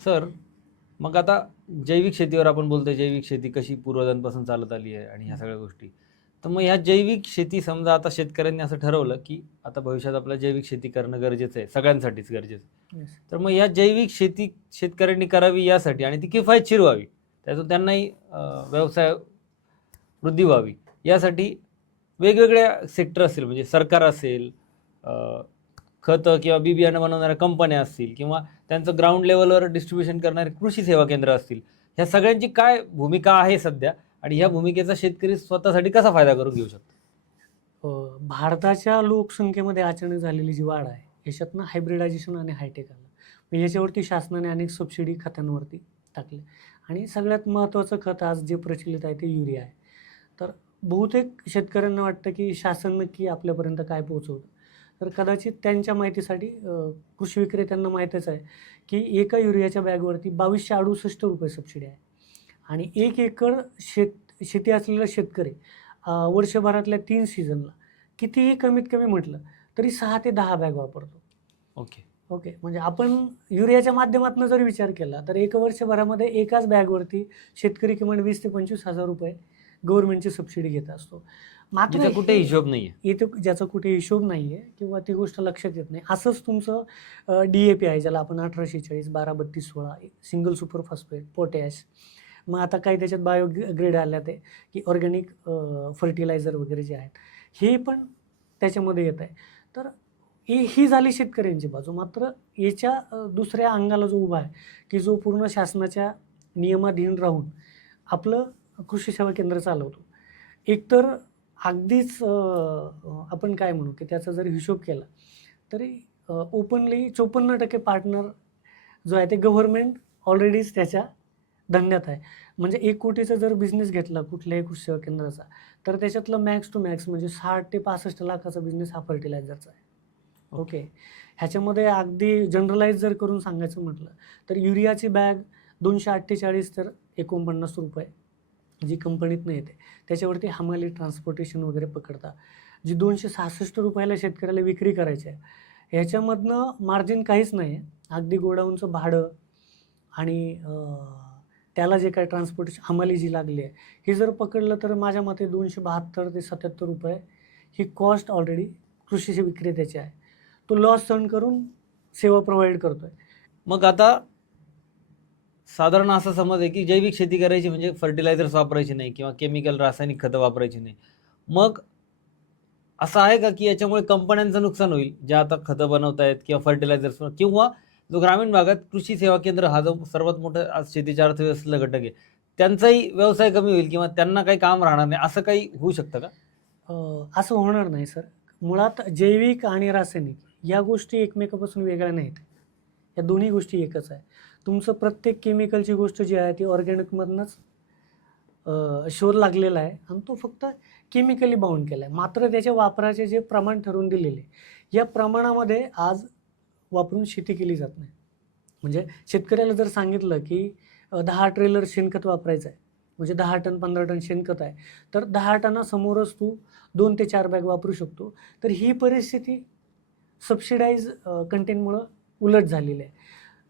Sir मग आता जैविक शेतीवर आपण बोलतोय जैविक शेती कशी पूर्वजांपासून चालत आली आहे आणि ह्या सगळ्या गोष्टी. तर मग ह्या जैविक शेती समजा आता शेतकऱ्यांनी असं ठरवलं की आता भविष्यात आपल्याला जैविक शेती करणं गरजेचं आहे सगळ्यांसाठीच गरजेचं आहे. तर मग या जैविक शेती शेतकऱ्यांनी करावी यासाठी आणि ती किफायतशीर व्हावी त्यातून त्यांनाही व्यवसाय वृद्धी व्हावी. यासाठी वेगवेगळ्या सेक्टर असतील म्हणजे सरकार असेल खतं किंवा बी बियाणं बनवणाऱ्या कंपन्या असतील किंवा त्यांचं ग्राउंड लेवलवर डिस्ट्रीब्युशन करणारे कृषी सेवा केंद्र असतील ह्या सगळ्यांची काय भूमिका आहे सध्या? आणि ह्या भूमिकेचा शेतकरी स्वतःसाठी कसा फायदा करून घेऊ शकतो? भारताच्या लोकसंख्येमध्ये अचानक झालेली जी वाढ आहे याच्यातनं हायब्रिडायझेशन आणि हायटेक आलं. मग याच्यावरती शासनाने अनेक सबसिडी खतांवरती टाकले. आणि सगळ्यात महत्त्वाचं खत आज जे प्रचलित आहे ते युरिया आहे. तर बहुतेक शेतकऱ्यांना वाटतं की शासन नक्की आपल्यापर्यंत काय पोहोचवतं तर कदाचित त्यांच्या माहितीसाठी कृषी विक्रेत्यांना माहीतच आहे की एका युरियाच्या बॅगवरती बावीसशे अडुसष्ट रुपये सबसिडी आहे. आणि एक एकर शेत शेती असलेला शेतकरी वर्षभरातल्या तीन सीझनला कितीही कमीत कमी म्हटलं तरी सहा ते दहा बॅग वापरतो. ओके. ओके म्हणजे आपण युरियाच्या माध्यमातून जर विचार केला तर एक वर्षभरामध्ये एकाच बॅगवरती शेतकरी किमान वीस ते पंचवीस हजार रुपये गव्हर्नमेंटची सबसिडी घेत असतो. मात्र कुठे हिशोब नाहीये. इथे ज्याचा कुठे हिशोब नाही आहे किंवा ती गोष्ट लक्षात येत नाही. असंच तुमचं डी ए पी आहे ज्याला आपण अठराशे चाळीस बारा बत्तीस सोळा सिंगल सुपर फॉस्फेट पोटॅश मग आता काही त्याच्यात बायो ग्रेड आल्या ते की ऑर्गॅनिक फर्टिलायझर वगैरे जे आहेत हे पण त्याच्यामध्ये येत आहे. तर ही ही झाली शेतकऱ्यांची बाजू. मात्र याच्या दुसऱ्या अंगाला जो उभा आहे की जो पूर्ण शासनाच्या नियमाधीन राहून आपलं कृषी सेवा केंद्र चालवतो. एकतर अगदीच आपण काय म्हणू की त्याचा जर हिशोब केला तरी ओपनली चोपन्न टक्के पार्टनर जो आहे ते गव्हर्नमेंट ऑलरेडीच त्याच्या धंद्यात आहे. म्हणजे एक कोटीचा जर बिझनेस घेतला कुठल्याही कृषी सेवा केंद्राचा तर त्याच्यातलं मॅक्स टू मॅक्स म्हणजे साठ ते पासष्ट लाखाचा बिझनेस हा फर्टिलायझरचा आहे. ओके ह्याच्यामध्ये अगदी जनरलाइज जर करून सांगायचं म्हटलं तर युरियाची बॅग दोनशे अठ्ठेचाळीस तर एकोणपन्नास रुपये. जी कंपनीतनं येते त्याच्यावरती हमाली ट्रान्सपोर्टेशन वगैरे पकडता जी दोनशे सहासष्ट रुपयाला शेतकऱ्याला विक्री करायची आहे ह्याच्यामधनं मार्जिन काहीच नाही आहे. अगदी गोडाऊनचं भाडं आणि त्याला जे काय ट्रान्सपोर्टेशन हमाली जी लागली आहे ही जर पकडलं तर माझ्या मते दोनशे बहात्तर ते सत्याहत्तर रुपये ही कॉस्ट ऑलरेडी कृषी विक्रेत्याची आहे. तो लॉस सहन करून सेवा प्रोव्हाइड करतो आहे मग आता साधारण असा समज आहे की जैविक शेती करायची म्हणजे फर्टिलायझर्स वापरायची नाही किंवा केमिकल रासायनिक खतं वापरायची नाही. मग असं आहे का की याच्यामुळे कंपन्यांचं नुकसान होईल? ज्या आता खतं बनवत आहेत किंवा फर्टिलायझर्स किंवा जो ग्रामीण भागात कृषी सेवा केंद्र हा जो सर्वात मोठा आज शेतीच्या अर्थव्यवस्थेतला घटक आहे त्यांचाही व्यवसाय कमी होईल किंवा त्यांना काही काम राहणार नाही असं काही होऊ शकतं का? असं होणार नाही सर. मुळात जैविक आणि रासायनिक या गोष्टी एकमेकापासून वेगळ्या नाहीत. या दोन्ही गोष्टी एकच आहे. तुमचं प्रत्येक केमिकलची गोष्ट जी आहे ती ऑर्गॅनिकमधनंच शोध लागलेला आहे आणि तो फक्त केमिकली बाउंड केला आहे मात्र त्याच्या वापराचे जे प्रमाण ठरवून दिलेले या प्रमाणामध्ये आज वापरून शेती केली जात नाही. म्हणजे शेतकऱ्याला जर सांगितलं की दहा ट्रेलर शेणखत वापरायचं आहे म्हणजे दहा टन पंधरा टन शेणखत आहे तर दहा टनासमोरच तू दोन ते चार बॅग वापरू शकतो. तर ही परिस्थिती सबसिडाईज कंटेंटमुळं उलट झालेली आहे.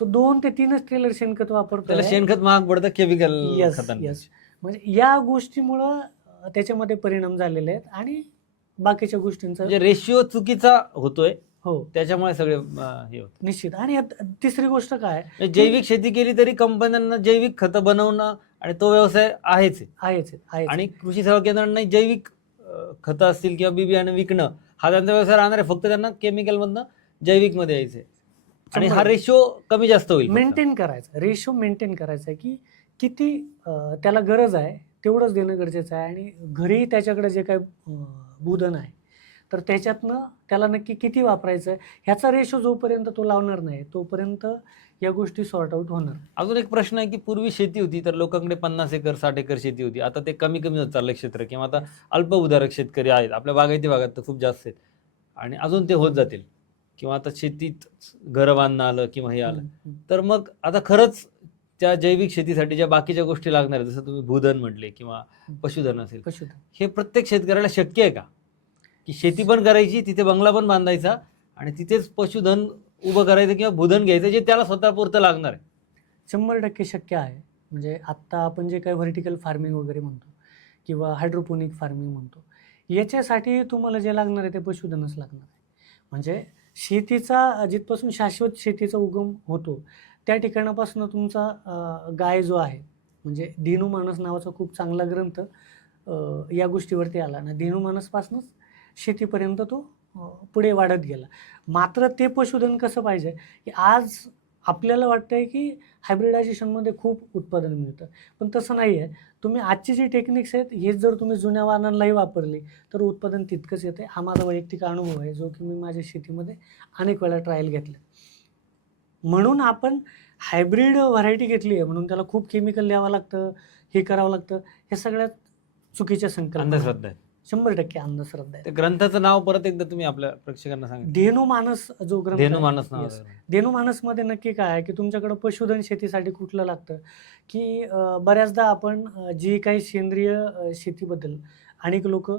तो दोन ते तीनच ट्रेलर शेणखत वापरतो त्याला शेणखत महाग पडतं केमिकल Yes, खतांना yes. म्हणजे या गोष्टीमुळं त्याच्यामध्ये परिणाम झालेले आहेत आणि बाकीच्या गोष्टींचा म्हणजे रेशिओ चुकीचा होतोय. हो. त्याच्यामुळे सगळे अं, हे होतं. निश्चित. आणि यात तिसरी गोष्ट काय? म्हणजे जैविक शेती केली तरी कंपन्यांना जैविक खतं बनवणं आणि तो व्यवसाय आहेच. आहे. आहेच आहेच आणि कृषी सेवा केंद्रांना जैविक अं, खतं असतील किंवा बी बियाणं विकणं हा त्यांचा व्यवसाय राहणार आहे. फक्त त्यांना केमिकल मधनं जैविकमध्ये यायचंय. आणि हा रेशो कमी जास्त होईल. मेंटेन करायचं. रेशो मेंटेन करायचा आहे की किती त्याला गरज आहे तेवढंच देणं गरजेचं आहे आणि घरी त्याच्याकडे जे काय अं, भूधन आहे तर त्याच्यातनं त्याला नक्की किती वापरायचं आहे ह्याचा रेशो जोपर्यंत तो लावणार नाही तोपर्यंत या गोष्टी सॉर्ट आऊट होणार. अजून एक प्रश्न आहे की पूर्वी शेती होती तर लोकांकडे पन्नास एकर साठ एकर शेती होती. आता ते कमी कमी होत चाललंय क्षेत्र किंवा आता अल्प उदारक शेतकरी आहेत. आपल्या बागायती भागात तर खूप जास्त आहेत. आणि अजून ते होत जातील. किंवा आता शेतीत घरं बांधणं आलं किंवा हे आलं. तर मग आता खरंच त्या जैविक शेतीसाठी ज्या बाकीच्या गोष्टी लागणार आहेत जसं तुम्ही भूधन म्हटले किंवा पशुधन असेल पशुधन. हे प्रत्येक शेतकऱ्याला शक्य आहे का? की शेती पण करायची तिथे बंगला पण बांधायचा आणि तिथेच पशुधन उभं करायचं किंवा भूधन घ्यायचं जे त्याला स्वतःपुरतं लागणार आहे? शंभर टक्के शक्य आहे. म्हणजे आत्ता आपण जे काही व्हर्टिकल फार्मिंग वगैरे म्हणतो किंवा हायड्रोपोनिक फार्मिंग म्हणतो याच्यासाठी तुम्हाला जे लागणार आहे ते पशुधनच लागणार आहे. म्हणजे शेतीचा जिथपासून शाश्वत शेतीचा उगम होतो त्या ठिकाणापासून तुमचा गाय जो आहे म्हणजे धिनूमानस नावाचा खूप चांगला ग्रंथ या गोष्टीवरती आला. ना धेनू मानसपासूनच शेतीपर्यंत तो पुढे वाढत गेला. मात्र ते पशुधन कसं पाहिजे? की आज आपल्याला वाटतं आहे की हायब्रिडायझेशनमध्ये खूप उत्पादन मिळतं. पण तसं नाही आहे तुम्ही आजची जी टेक्निक्स आहेत हेच जर तुम्ही जुन्या वाहनांनाही वापरली तर उत्पादन तितकंच येते हा माझा वैयक्तिक अनुभव आहे जो की मी माझ्या शेतीमध्ये अनेक वेळा ट्रायल घेतले. म्हणून आपण हायब्रिड व्हरायटी घेतली आहे म्हणून त्याला खूप केमिकल द्यावं लागतं हे करावं लागतं हे सगळ्यात चुकीच्या संकल्पना आहेत. अंधश्रद्धा आहे शंभर टक्के अंधश्रद्धा आहे. ते ग्रंथाचं नाव परत एकदा तुम्ही आपल्या प्रेक्षकांना सांगा. धेनू मानस जो ग्रंथ धेनू आहे, मानस नाव Yes. धेनू मानसमध्ये नक्की काय आहे की तुमच्याकडं पशुधन शेतीसाठी कुठलं लागतं? की अं, बऱ्याचदा आपण अं, जी काही सेंद्रिय अं, शेतीबद्दल अनेक लोक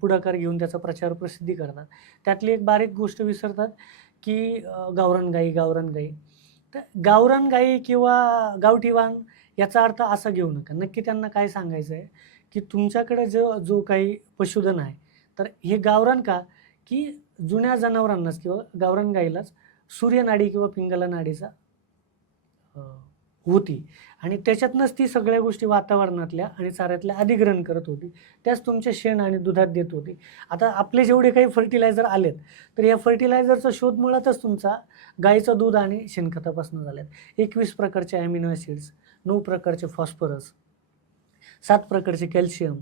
पुढाकार घेऊन त्याचा प्रचार प्रसिद्धी करतात. त्यातली एक बारीक गोष्ट विसरतात की अं, गावरान गाई गावरान गाई तर गावरान गाई किंवा गावठी वाण याचा अर्थ असा घेऊ नका. नक्की त्यांना काय सांगायचं आहे की तुमच्याकडे जो जो काही पशुधन आहे तर हे गावरान का? की जुन्या जनावरांनाच किंवा गावरान गाईलाच सूर्यनाडी किंवा पिंगला नाडीचा होती. आणि त्याच्यातनंच ती सगळ्या गोष्टी वातावरणातल्या आणि चाऱ्यातल्या अधिग्रहण करत होती. त्याच तुमचे शेण आणि दुधात देत होती. आता आपले जेवढे काही फर्टिलायझर आलेत तर या फर्टिलायझरचा शोध मुळातच तुमचा गाईचं दूध आणि शेणखतापासून झाल्यात. एकवीस प्रकारचे ॲमिनो ॲसिड्स नऊ प्रकारचे फॉस्फरस सात प्रकारचे कॅल्शियम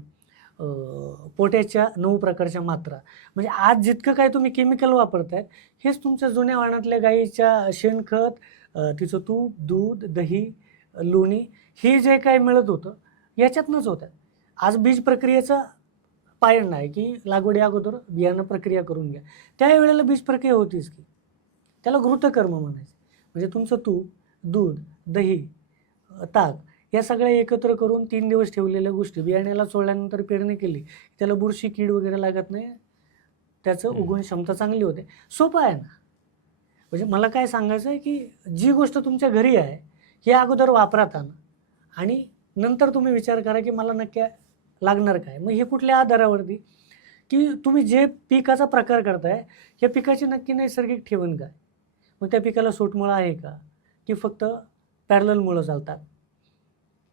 पोट्याच्या नऊ प्रकारच्या मात्रा. म्हणजे आज जितकं काय तुम्ही केमिकल वापरताय हेच तुमच्या जुन्या वाणातल्या गाईच्या शेणखत तिचं तूप दूध दही लोणी हे जे काय मिळत होतं याच्यातनंच होतं. आज बीज प्रक्रियेचा पायण नाही की लागवडी अगोदर बियाणं प्रक्रिया करून घ्या. त्या वेळेला बीज प्रक्रिया होतीच की. त्याला घृतकर्म म्हणायचं. म्हणजे तुमचं तूप दूध दही ताक या सगळ्या एकत्र करून तीन दिवस ठेवलेल्या गोष्टी. बियाण्याला चोळल्यानंतर पेरणी केली त्याला बुरशी कीड वगैरे लागत नाही. त्याचं. उगवण क्षमता चांगली होते. सोपं आहे ना. म्हणजे मला काय सांगायचं आहे की जी गोष्ट तुमच्या घरी आहे ही अगोदर वापरात आणा आणि नंतर तुम्ही विचार करा की मला नक्की लागणार काय. मग हे कुठल्या आधारावरती? की तुम्ही जे पिकाचा प्रकार करताय या पिकाची नक्की नैसर्गिक ठेवण काय? मग त्या पिकाला सोटमुळं आहे का? की फक्त पॅरल मुळं चालतात?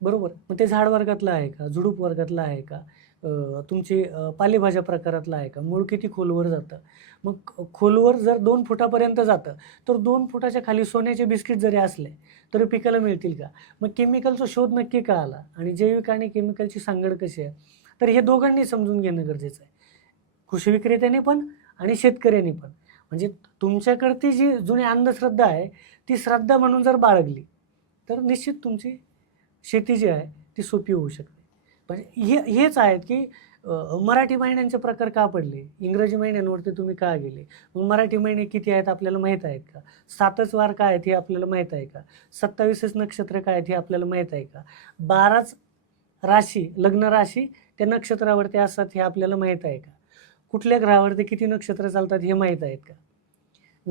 बरोबर. मग ते झाड वर्गातलं आहे का? झुडूप वर्गातलं आहे का? तुमचे तुमची पालेभाज्या प्रकारातलं आहे का? मूळ किती खोलवर जातं? मग खोलवर जर दोन फुटापर्यंत जातं तर दोन फुटाच्या खाली सोन्याचे बिस्किट जरी असले तरी पिकाला मिळतील का? मग केमिकलचा शोध नक्की का आला आणि जैविक आणि केमिकलची सांगड कशी आहे? तर हे दोघांनी समजून घेणं गरजेचं आहे. कृषी विक्रेत्याने पण आणि शेतकऱ्यांनी पण. म्हणजे तुमच्याकडची जी जुनी अंधश्रद्धा आहे ती श्रद्धा म्हणून जर बाळगली तर निश्चित तुमची शेती जी आहे ती सोपी होऊ शकते. म्हणजे हे हेच आहेत की मराठी महिन्यांचे प्रकार का पडले? इंग्रजी महिन्यांवरती तुम्ही का गेले? मग मराठी महिने किती आहेत आपल्याला माहीत आहेत का? सातच वार काय आहेत हे आपल्याला माहीत आहे का? सत्तावीसच नक्षत्र काय आहेत हे आपल्याला माहीत आहे का? बाराच राशी लग्न राशी त्या नक्षत्रावरती असतात हे आपल्याला माहीत आहे का? कुठल्या ग्रहावरती किती नक्षत्र चालतात हे माहीत आहेत का?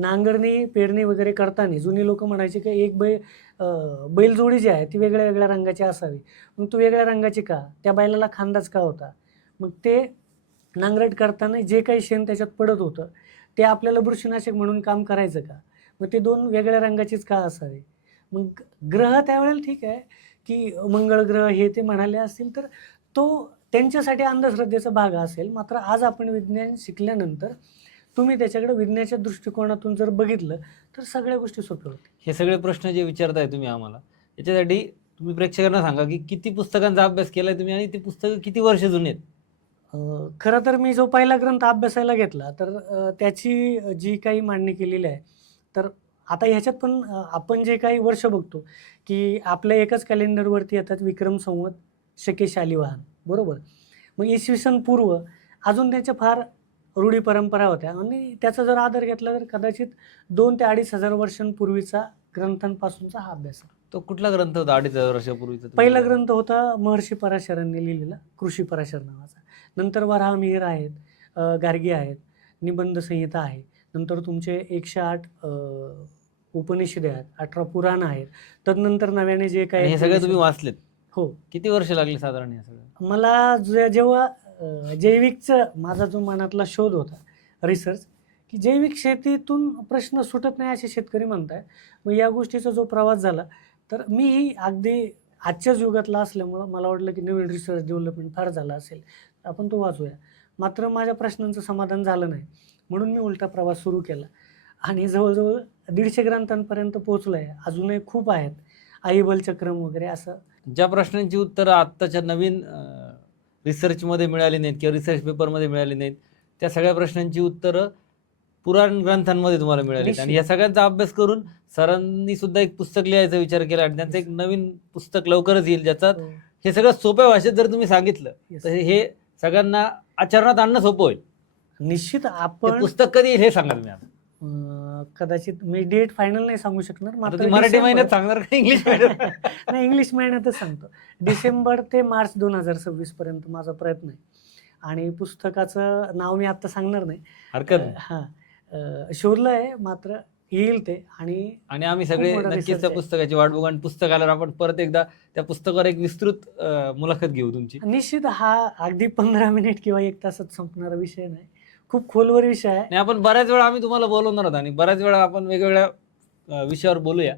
नांगरणी पेरणी वगैरे करताना जुनी लोक म्हणायचे की एक बैल बैलजोडी जी आहे ती वेगळ्या वेगळ्या रंगाची असावी. मग तू वेगळ्या रंगाची का? त्या बैलाला खांदाच का होता? मग ते नांगरट करताना जे काही शेण त्याच्यात पडत होतं ते आपल्याला बुरशीनाशक म्हणून काम करायचं का? मग ते दोन वेगळ्या रंगाचीच का असावे? मग ग्रह त्यावेळेला ठीक आहे की मंगळ ग्रह हे ते म्हणाले असतील तर तो त्यांच्यासाठी अंधश्रद्धेचा भाग असेल. मात्र आज आपण विज्ञान शिकल्यानंतर तुम्ही त्याच्याकडे विज्ञानाच्या दृष्टिकोनातून जर बघितलं तर सगळ्या गोष्टी सोप्या होतील. हे सगळे प्रश्न जे विचारताय तुम्ही आम्हाला याच्यासाठी तुम्ही प्रेक्षकांना सांगा की किती पुस्तकांचा अभ्यास केलाय तुम्ही आणि ती पुस्तकं किती वर्ष जुनी आहेत? खरं तर मी जो पहिला ग्रंथ अभ्यासायला घेतला तर त्याची जी काही मांडणी केलेली आहे तर आता ह्याच्यात पण आपण जे काही वर्ष बघतो की आपल्या एकाच कॅलेंडरवरती येतात विक्रम संवत शके शालिवाहन बरोबर? मग इसवी सन पूर्व अजून त्याच्या फार रूढी परंपरा होत्या. आणि त्याचा जर आधार घेतला तर कदाचित दोन ते अडीच हजार वर्षांपूर्वीचा ग्रंथांपासूनचा हा अभ्यास आहे तो कुठला ग्रंथ होता अडीच हजार वर्षापूर्वीचा पहिला? ग्रंथ होता महर्षी पराशरांनी लिहिलेला कृषी पराशर नावाचा. नंतर वराह मिहीर आहेत गार्गी आहेत निबंध संहिता आहे. नंतर तुमचे एकशे आठ उपनिषदे आहेत अठरा पुराण आहेत. तदनंतर नव्याने जे काय हे सगळे तुम्ही वाचलेत? हो. किती वर्ष लागली साधारण हे सगळं मला जेव्हा जैविकचं माझा जो मनातला शोध होता रिसर्च की जैविक शेतीतून प्रश्न सुटत नाही असे शेतकरी म्हणत आहे मग या गोष्टीचा जो प्रवास झाला तर मीही अगदी आजच्याच युगातला असल्यामुळं मला वाटलं की नवीन रिसर्च डेव्हलपमेंट फार झाला असेल. आपण तो वाचूया. मात्र माझ्या प्रश्नांचं समाधान झालं नाही. म्हणून मी उलटा प्रवास सुरू केला. आणि जवळजवळ दीडशे ग्रंथांपर्यंत पोहोचलो आहे अजूनही खूप आहेत. आईबल चक्रम वगैरे असं. ज्या प्रश्नांची उत्तरं आत्ताच्या नवीन रिसर्चमध्ये मिळाली नाहीत किंवा रिसर्च पेपरमध्ये मिळाली नाहीत. त्या सगळ्या प्रश्नांची उत्तरं पुराण ग्रंथांमध्ये तुम्हाला मिळाली आणि या सगळ्यांचा अभ्यास करून सरांनी सुद्धा एक पुस्तक लिहायचा विचार केला आणि त्यांचं एक नवीन पुस्तक लवकरच येईल ज्याचा हे. सगळं सोप्या भाषेत जर तुम्ही सांगितलं. तर हे सगळ्यांना आचरणात आणणं सोपं होईल. निश्चित आपण पुस्तक कधी येईल हे सांगा तुम्ही आता. अं, कदाचित मी डेट फायनल नाही सांगू शकणार आता मात्र तुम्ही मराठी डिसेंबर- महिन्यात सांगणार का इंग्लिश महिन्यात? नाही इंग्लिश महिन्यातच सांगतो. डिसेंबर ते मार्च दोन हजार सव्वीस पर्यंत माझा प्रयत्न आहे. आणि पुस्तकाचं नाव मी आता सांगणार नाही. हरकत नाही. हां. अं, शोधलं आहे मात्र येईल ते. आणि आणि आम्ही सगळे खूप मोठा नक्कीच research त्या आहे. पुस्तकाची वाट बघू आणि पुस्तक आल्यावर आपण परत एकदा त्या पुस्तकावर एक विस्तृत अं, मुलाखत घेऊ तुमची. निश्चित हा अगदी पंधरा मिनिट किंवा एक तासात संपणारा विषय नाही. खूप खोलवर विषय आहे. आणि आपण बऱ्याच वेळा आम्ही तुम्हाला बोलवणार आहोत आणि बऱ्याच वेळा आपण वेगवेगळ्या विषयावर बोलूया.